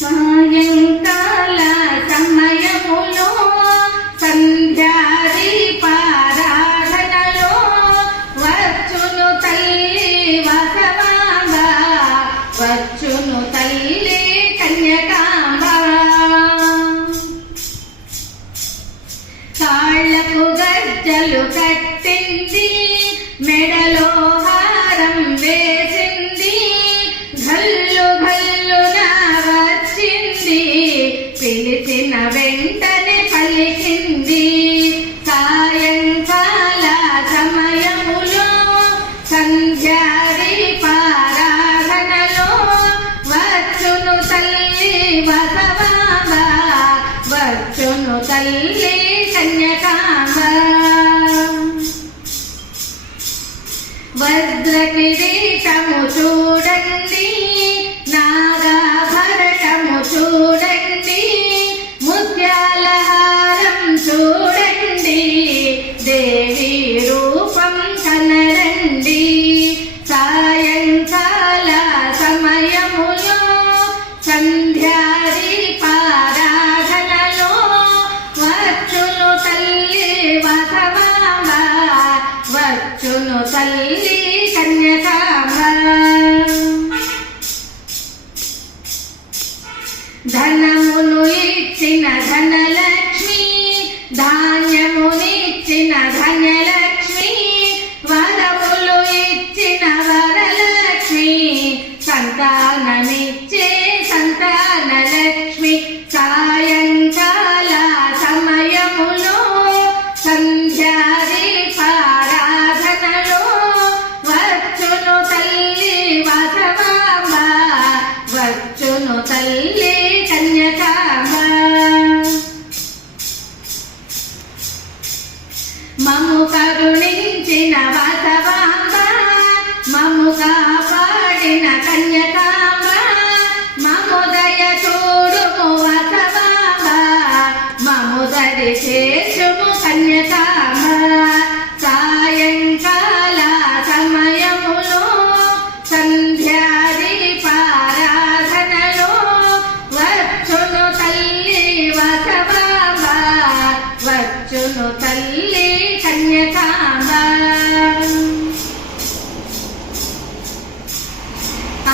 సాయంకాల సమయములో సంధ్యాదీపారాధనలో వచ్చును తల్లి వసవాంబ, వచ్చును తల్లి కన్యకాంబ. కాళ్ళకు గజ్జలు కట్టింది, మెడలో హారం వేసింది, గల్లు గల్లున వచ్చింది, పిలిచిన వెంటనే పలికింది. సాయంకాల సమయములో సంధ్యాదీపారాధనలో వచ్చును తల్లి వసవాంబ, వచ్చును తల్లి కన్యకాంబ. వజ్ర కిరీటము చూడండి, నాగాభరణము చూడండి, ముత్యాల హారం చూడండి, దేవి రూపం కనరండి. సాయంకాల సమయములో సంధ్యాదీపారాధనలో వచ్చును తల్లి వసవాంబ, వచ్చును తల్లి కన్యకాంబ. ధనమును ఇచ్చిన ధనలక్ష్మి, ధాన్యమునిచ్చిన ధన్యలక్ష్మి, వరములు ఇచ్చిన వరలక్ష్మి, సంతానమిచ్చే సంతానలక్ష్మి. సాయంకాల సమయములో సంధ్యాదీపారాధనలో వచ్చును తల్లి వసవాంబ, వచ్చును తల్లి కన్యకాంబ. మము కరుణించిన వసవాంబ, మము కాపాడిన కన్యకాంబ, మము దయ చూడుము వసవాంబ, మము దరి చేసుము కన్యకాంబ. సాయంకాల సమయములో సంధ్యాదీపారాధనలో వచ్చును తల్లి వసవాంబ, వచ్చును తల్లి కన్యకాంబ.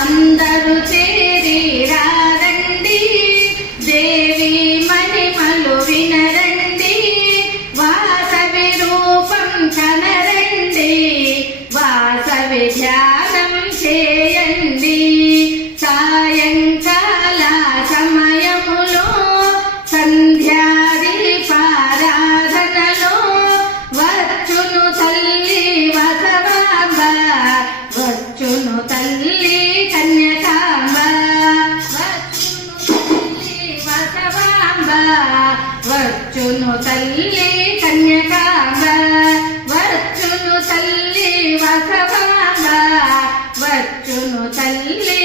అందరూ చేరి రారండి, దేవి మహిమలు వినరండి, వాసవి రూపం కనరండి, వాసవి ధ్యానం చేయండి. సాయంకాల సమయములో సంధ్యాదీపారాధనలో వచ్చును తల్లి వసవాంబ, వచ్చును తల్లి కన్యకాంబ, వచ్చును తల్లి కన్యకాంబ, వచ్చును తల్లి వసవాంబ, వచ్చును తల్లి